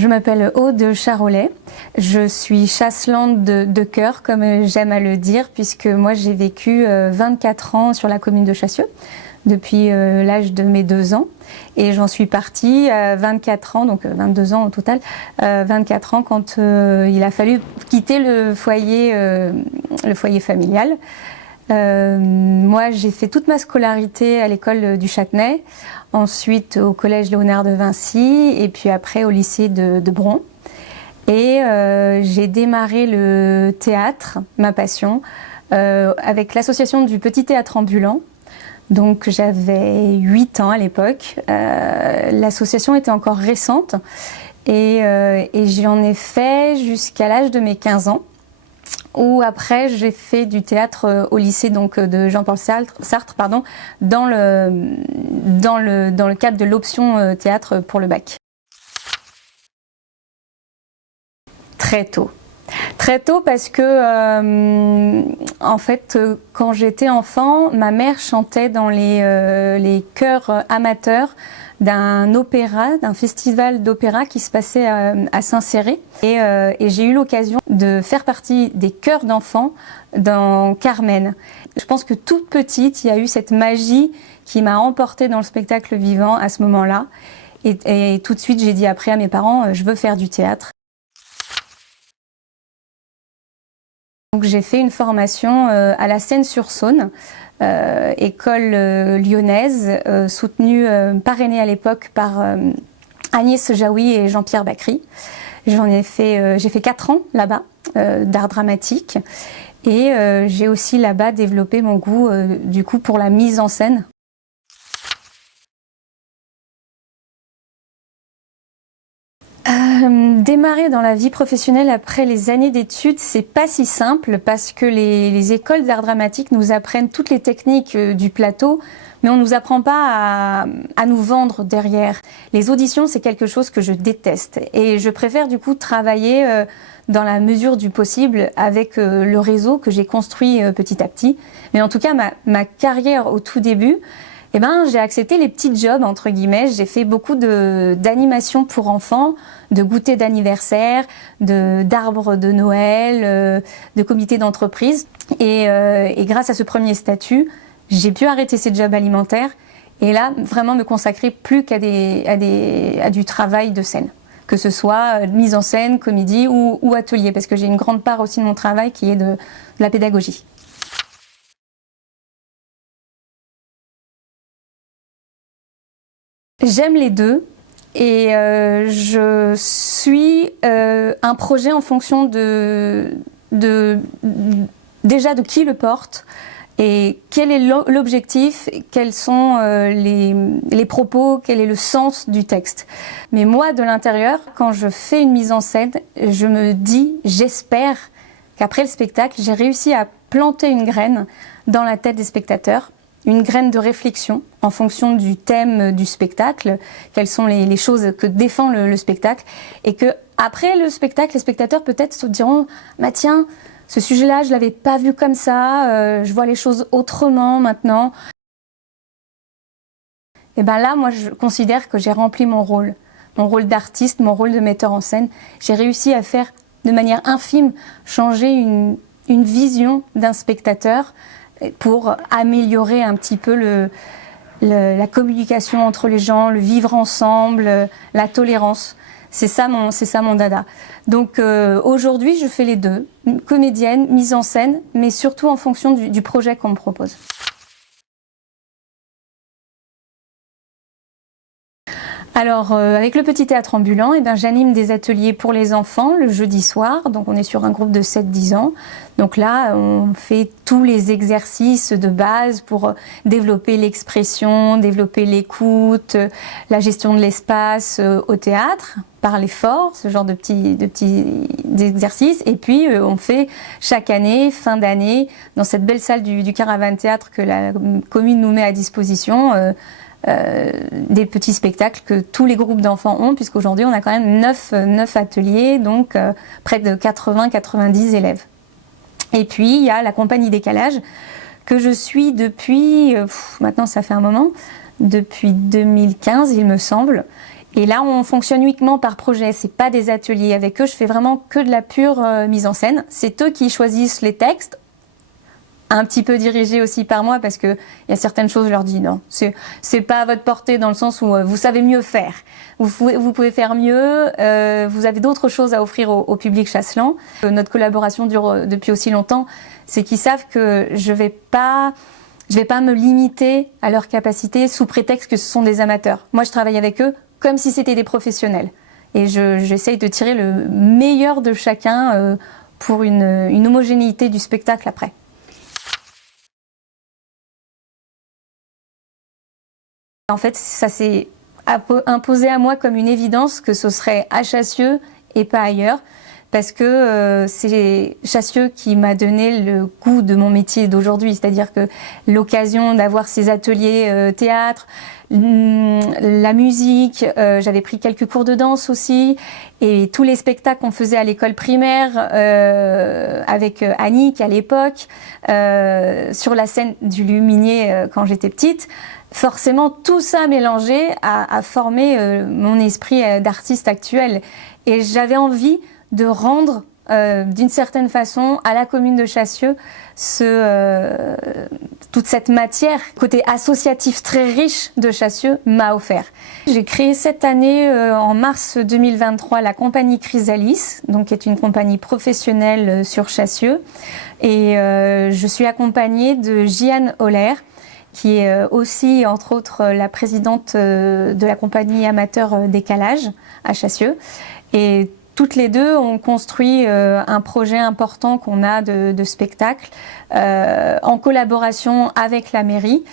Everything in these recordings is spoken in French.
Je m'appelle Aude Charolais, je suis chasselante de cœur, comme j'aime à le dire, puisque moi j'ai vécu 24 ans sur la commune de Chassieux, depuis l'âge de mes 2 ans, et j'en suis partie à 24 ans, donc 22 ans au total, 24 ans quand il a fallu quitter le foyer familial. Moi j'ai fait toute ma scolarité à l'école du Châtenay, ensuite au collège Léonard de Vinci et puis après au lycée de Bron. Et j'ai démarré le théâtre, ma passion, avec l'association du Petit Théâtre Ambulant. Donc j'avais 8 ans à l'époque. L'association était encore récente et j'en ai fait jusqu'à l'âge de mes 15 ans. Où après j'ai fait du théâtre au lycée donc de Jean-Paul Sartre dans le cadre de l'option théâtre pour le bac. Très tôt parce que en fait quand j'étais enfant, ma mère chantait dans les chœurs amateurs d'un opéra, d'un festival d'opéra qui se passait à Saint-Céré. Et j'ai eu l'occasion de faire partie des chœurs d'enfants dans Carmen. Je pense que toute petite, il y a eu cette magie qui m'a emportée dans le spectacle vivant à ce moment-là. Et tout de suite, j'ai dit après à mes parents, je veux faire du théâtre. Donc j'ai fait une formation à la Seine-sur-Saône, école lyonnaise, soutenue, parrainée à l'époque par Agnès Jaoui et Jean-Pierre Bacry. J'ai fait 4 ans là-bas d'art dramatique et j'ai aussi là-bas développé mon goût du coup pour la mise en scène. Démarrer dans la vie professionnelle après les années d'études, c'est pas si simple parce que les écoles d'art dramatique nous apprennent toutes les techniques du plateau, mais on nous apprend pas à nous vendre derrière. Les auditions, c'est quelque chose que je déteste et je préfère du coup travailler dans la mesure du possible avec le réseau que j'ai construit petit à petit. Mais en tout cas, ma carrière au tout début, eh ben, j'ai accepté les petits jobs, entre guillemets. J'ai fait beaucoup d'animations pour enfants, de goûters d'anniversaire, d'arbres de Noël, de comités d'entreprise. Et grâce à ce premier statut, j'ai pu arrêter ces jobs alimentaires et là, vraiment me consacrer plus qu'à du travail de scène. Que ce soit mise en scène, comédie ou atelier, parce que j'ai une grande part aussi de mon travail qui est de la pédagogie. J'aime les deux et je suis un projet en fonction déjà de qui le porte et quel est l'objectif, quels sont les propos, quel est le sens du texte. Mais moi, de l'intérieur, quand je fais une mise en scène, je me dis, j'espère qu'après le spectacle, j'ai réussi à planter une graine dans la tête des spectateurs. Une graine de réflexion en fonction du thème du spectacle, quelles sont les choses que défend le spectacle, et que après le spectacle, les spectateurs peut-être se diront « bah tiens, ce sujet-là, je l'avais pas vu comme ça, je vois les choses autrement maintenant ». Et ben là, moi, je considère que j'ai rempli mon rôle d'artiste, mon rôle de metteur en scène. J'ai réussi à faire de manière infime changer une vision d'un spectateur pour améliorer un petit peu la communication entre les gens, le vivre ensemble, la tolérance. C'est ça mon dada. Donc aujourd'hui, je fais les deux, comédienne, mise en scène, mais surtout en fonction du projet qu'on me propose. Alors, avec le Petit Théâtre Ambulant, eh ben, j'anime des ateliers pour les enfants le jeudi soir. Donc, on est sur un groupe de 7-10 ans. Donc là, on fait tous les exercices de base pour développer l'expression, développer l'écoute, la gestion de l'espace au théâtre, par l'effort, ce genre de petits exercices. Et puis, on fait chaque année, fin d'année, dans cette belle salle du Caravane Théâtre que la commune nous met à disposition, des petits spectacles que tous les groupes d'enfants ont, puisqu'aujourd'hui on a quand même 9 ateliers, donc près de 80-90 élèves. Et puis il y a la compagnie Décalage, que je suis depuis, maintenant ça fait un moment, depuis 2015 il me semble. Et là on fonctionne uniquement par projet, c'est pas des ateliers avec eux, je fais vraiment que de la pure mise en scène. C'est eux qui choisissent les textes, un petit peu dirigé aussi par moi, parce que il y a certaines choses, je leur dis non, c'est pas à votre portée, dans le sens où vous savez mieux faire. Vous pouvez faire mieux, vous avez d'autres choses à offrir au public chasselan. Notre collaboration dure depuis aussi longtemps, c'est qu'ils savent que je vais pas me limiter à leur capacité sous prétexte que ce sont des amateurs. Moi, je travaille avec eux comme si c'était des professionnels. Et j'essaye de tirer le meilleur de chacun pour une homogénéité du spectacle après. En fait, ça s'est imposé à moi comme une évidence que ce serait à Chassieux et pas ailleurs, parce que c'est Chassieux qui m'a donné le goût de mon métier d'aujourd'hui, c'est-à-dire que l'occasion d'avoir ces ateliers théâtre, la musique, j'avais pris quelques cours de danse aussi, et tous les spectacles qu'on faisait à l'école primaire avec Annick à l'époque, sur la scène du Luminier quand j'étais petite. Forcément, tout ça mélangé a formé mon esprit d'artiste actuel. Et j'avais envie de rendre, d'une certaine façon, à la commune de Chassieux toute cette matière, côté associatif très riche de Chassieux m'a offert. J'ai créé cette année, en mars 2023, la compagnie Chrysalis, donc qui est une compagnie professionnelle sur Chassieux. Et je suis accompagnée de Jeanne Holler, qui est aussi, entre autres, la présidente de la compagnie amateur Décalage à Chassieux. Et toutes les deux ont construit un projet important qu'on a de spectacle en collaboration avec la mairie.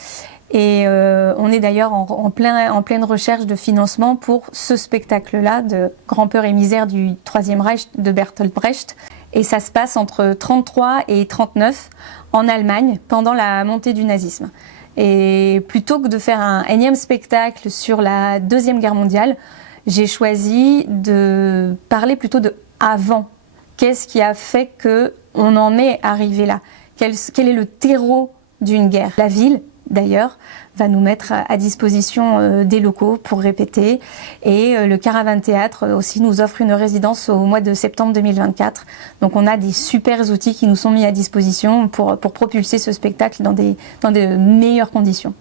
Et on est d'ailleurs en pleine recherche de financement pour ce spectacle-là de Grand-peur et misère du Troisième Reich de Bertolt Brecht. Et ça se passe entre 33 et 39 en Allemagne pendant la montée du nazisme. Et plutôt que de faire un énième spectacle sur la Deuxième Guerre mondiale, j'ai choisi de parler plutôt de avant. Qu'est-ce qui a fait qu'on en est arrivé là? Quel est le terreau d'une guerre? La ville, d'ailleurs, va nous mettre à disposition des locaux pour répéter. Et le Caravan Théâtre aussi nous offre une résidence au mois de septembre 2024. Donc on a des super outils qui nous sont mis à disposition pour propulser ce spectacle dans de meilleures conditions.